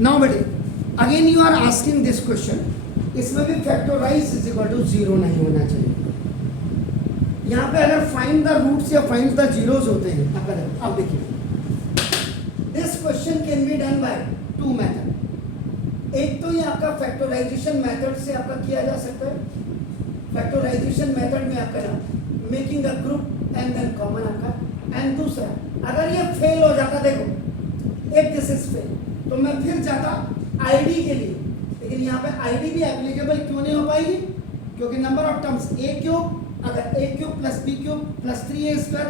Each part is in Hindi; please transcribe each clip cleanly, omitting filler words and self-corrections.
नाउ बेटे again you are asking this question, इसमें भी factorise is equal to zero नहीं होना चाहिए। यहाँ पे अगर फाइंड द रूट्स या फाइंड द जीरोस होते हैं, अब देखिए this question can be done by two method. एक तो ये आपका फैक्टराइजेशन मेथड से आपका किया जा सकता है, फैक्टराइजेशन मेथड में आपका ना making a group and then common आपका, एंड दूसरा अगर ये फेल हो जाता, देखो एक दिस इज फेल, तो मैं फिर जाता आईडी के लिए, लेकिन यहाँ पे आईडी भी एप्लीकेबल क्यों नहीं हो पाएगी, क्योंकि number of terms A cube, अगर A cube plus B cube plus 3a²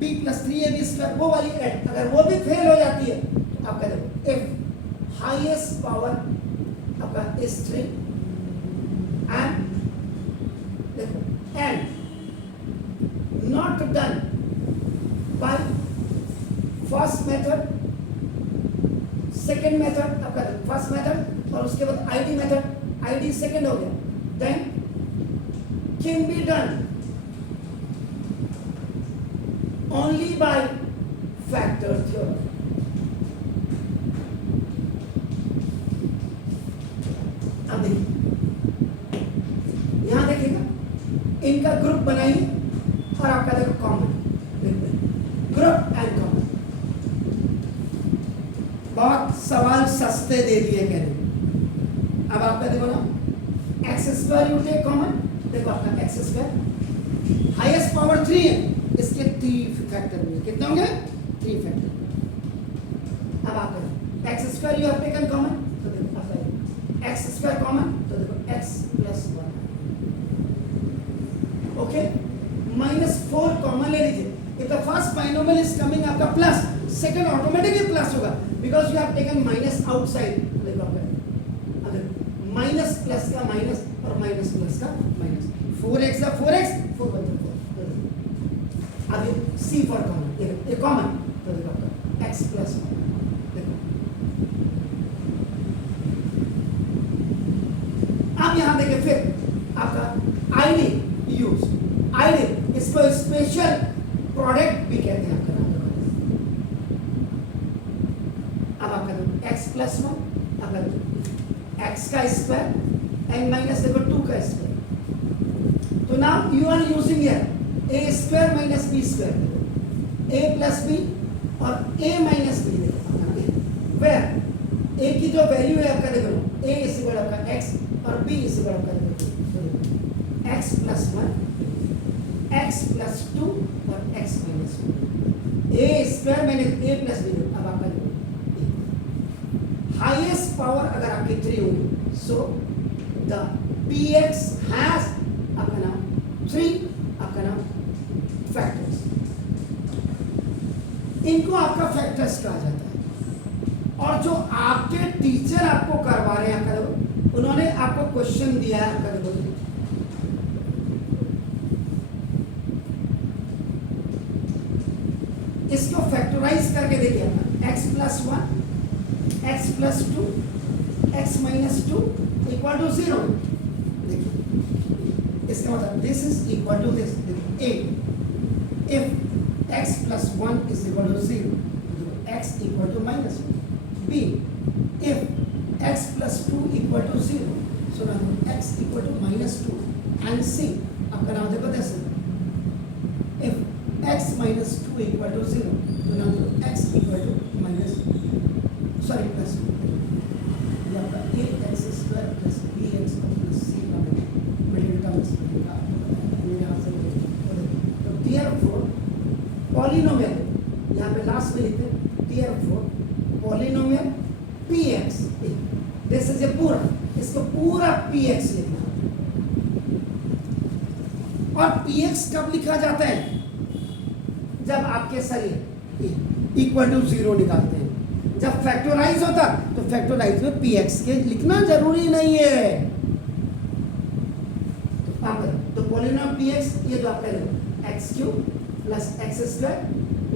B plus 3ab² वो वाली एड अगर वो भी फेल हो जाती है, तो आपका देखो इफ हाईएस्ट पावर आपका इज 3 एंड देखो and not done by first method, second method आपका फर्स्ट मेथड और उसके बाद आईडी मेथड, आईडी सेकेंड हो गया, then can be done only by factor theorem. अब देखिए यहां देखिएगा, इनका ग्रुप बनाइए और आपका देखो कॉमन ग्रुप एंड कॉमन। बहुत सवाल सस्ते दे दिए कह रहे। अब आपका देखो ना x² यू टेक कॉमन, देखो आपका x² हाईएस्ट पावर 3 है, इसके 3 फैक्टर होंगे, कितने होंगे 3 फैक्टर। अब आपका x² you have taken common, तो देखो आपका x² कॉमन, तो देखो x + 1 ओके, -4 कॉमन ले लीजिए। If the first binomial is coming आपका प्लस, सेकंड ऑटोमेटिकली प्लस होगा because you have taken minus outside. देखो आपका अगर माइनस प्लस का माइनस और माइनस प्लस का माइनस, 4x का 4x 4 × 4। अब C फॉर कॉमन, ये कॉमन, तो देखो आपका x + 1 देखो। अब यहां देखिए फिर आपका आईडी यूज, आईडी इसको स्पेशल प्रोडक्ट भी कहते हैं आपका। अब आपका x + 1 आपका x का स्क्वायर एंड माइनस देखो 2 का स्क्वायर, तो now you are using here a² - b², a + b और a - b देखो, वेयर a की जो वैल्यू है आपका देखो a = आपका x और b = आपका देखो x + 1 x + 2 और x - 1 a² - a + b। अब आपका देखो हाईएस्ट पावर अगर आपकी 3 होगी, सो द px हैज आपका नाम 3 आपका नाम फैक्टर्स, इनको आपका फैक्टर्स कहा जाता है। और जो आपके टीचर आपको करवा रहे हैं, आपका देखो उन्होंने आपको क्वेश्चन दिया है, आपका देखो इसको फैक्टराइज करके देखिए आपका x + 1 x + 2 x - 2 = 0। देखिए इसका मतलब this is equal to this, a if x + 1 is equal to 0, x equal to -1, b if x + 2 equal to 0, so now x equal to -2, and c आपका नाम देखो this if x - 2 equal to 0, तो now x equal to +2, ये आपका ax² + bx + c का मिडिल टर्म्स मेरे हाथ से तो therefore पॉलिनोमियल यहाँ पे लास्ट में लिखते हैं therefore polynomial px, this is a पूरा, इसको पूरा px लिखना। और px कब लिखा जाता है, जब आपके सारे इक्वल टू 0 निकालते हैं। जब फैक्टराइज होता तो फैक्टराइज में px के लिखना जरूरी नहीं है। तो पॉलिनोमियल px ये जो आपका x³ + x²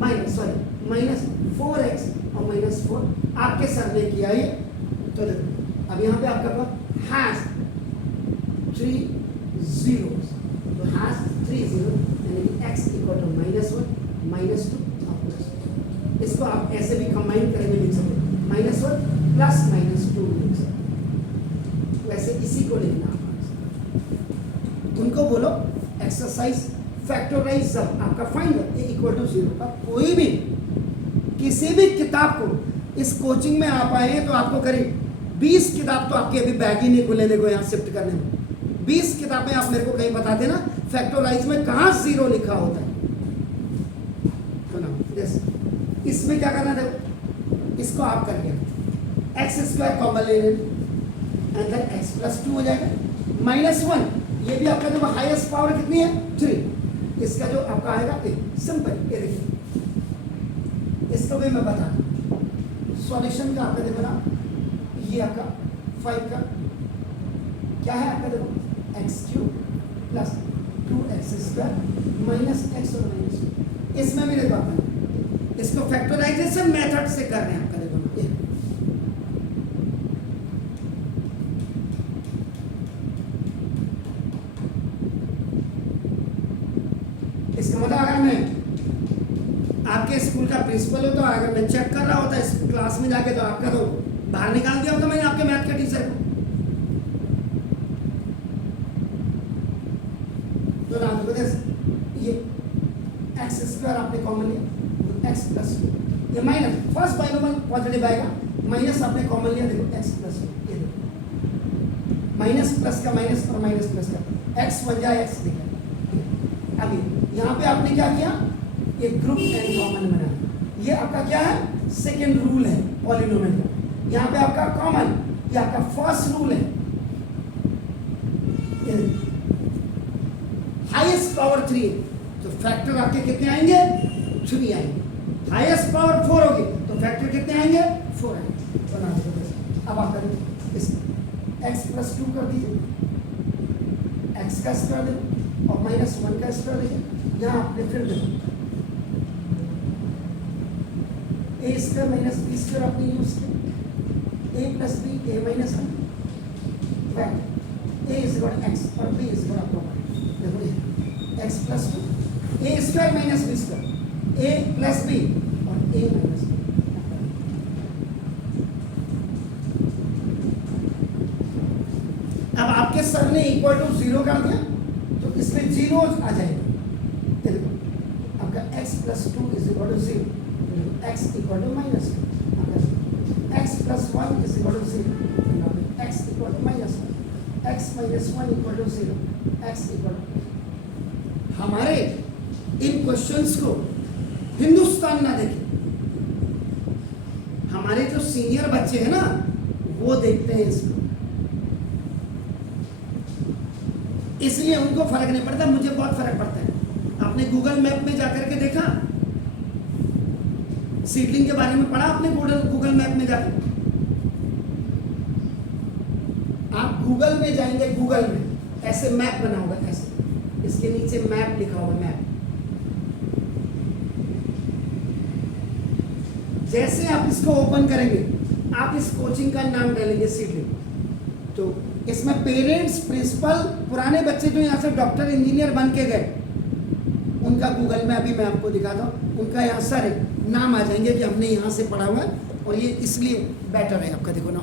-4x और -4 आपके सर ने किया ये, तो देखो अब यहाँ पे आपका हैज 3 zeros, तो हैज 3 zeros यानी x = -1 -2 इसको आप ऐसे भी कंबाइन करके लिख सकते हैं, -1 प्लस माइनस 2 लिख सकते, वैसे इसी को लिखना। उनको बोलो एक्सरसाइज फैक्टराइज सब आपका फाइंड ए इक्वल टू 0 का कोई भी किसी भी किताब को इस कोचिंग में आप आए हैं तो आपको करीब 20 किताब तो आपके अभी बैग ही नहीं खुलेने को यहाँ शिफ्ट करने में, 20 किताबें आप मेरे को कहीं बता देना फैक्टराइज में कहाँ 0 लिखा होता है। तो ना इसमें क्या करना था, इसको आप करके एक्स स्क्वायर कॉमन ले लेना, अंदर एक्स प्लस 2 हो जाएगा -1, ये भी आपका जो हाईएस्ट पावर कितनी है 3, इसका जो आपका आएगा सिंपल, ये देखिए इसको भी मैं बता दूं सॉल्यूशन का आपका देखो ना, ये आपका 5 का क्या है आपका देखो x³ plus 2x² minus x और माइनस 2, इसमें भी देखो आपका इसको फैक्टराइजेशन मेथड से कर रहे हैं आपका देखो ये इसका मतलब अगर मैं आपके स्कूल का प्रिंसिपल होता और अगर मैं चेक कर रहा होता इस क्लास में जाके तो आपका तो बाहर निकाल दिया होता मैंने आपके मैथ के टीचर को। तो ना ये x² आपने कॉमन लिया x प्लस 2, ये माइनस फर्स्ट बाइनोमियल पॉजिटिव आएगा, माइनस आपने कॉमन लिया देखो x प्लस 2, ये देखो माइनस प्लस का माइनस और माइनस प्लस का x बन जाए x दिखा। अभी यहाँ पे आपने क्या किया, एक ग्रुप एंड कॉमन बना, ये आपका क्या है सेकेंड रूल है पॉलिनोमियल का, यहाँ पे आपका कॉमन, ये आपका फर्स्ट रूल है। हाईएस्ट पावर 3 तो फैक्टर आपके कितने आएंगे 3 आएंगे, हाईएस्ट पावर 4 होगी तो फैक्टर कितने आएंगे 4 आएंगे। बना दो अब आप करें इस x प्लस 2 कर दीजिए, x का स्क्वायर देखो और -1 का स्क्वायर देखिए, यहाँ आपने फिर देखो a² माइनस b² आपने यूज किया, a plus b a minus 1 a is equal x और b इज इक्वल आपको देखो ये x plus 2 a² minus b² a plus b और a माइनस b। अब आपके सर ने इक्वल टू 0 कर दिया तो इसमें 0 आ जाएगा, देखो आपका x plus 2 is equal to 0, x equal to -2, x plus 1 is equal to 0, x equal to -1, x minus 1 equal to 0, x equal. हमारे इन क्वेश्चंस को हिंदुस्तान ना देखें, हमारे जो सीनियर बच्चे हैं ना वो देखते हैं इसको, इसलिए उनको फर्क नहीं पड़ता, मुझे बहुत फर्क पड़ता है। आपने गूगल मैप में जाकर के देखा, सीडलिंग के बारे में पढ़ा आपने गूगल मैप में जाकर, आप गूगल में जाएंगे, गूगल में ऐसे मैप बना होगा, ऐसे इसके नीचे मैप लिखा होगा, मैप। जैसे आप इसको ओपन करेंगे आप इस कोचिंग का नाम डालेंगे सीडलिंग, तो इसमें पेरेंट्स प्रिंसिपल पुराने बच्चे जो यहाँ से डॉक्टर इंजीनियर बन के गए उनका गूगल में अभी मैं आपको दिखाता हूँ, उनका यहाँ सारे नाम आ जाएंगे कि हमने यहाँ से पढ़ा हुआ है और ये इसलिए बेटर है आपका, देखो ना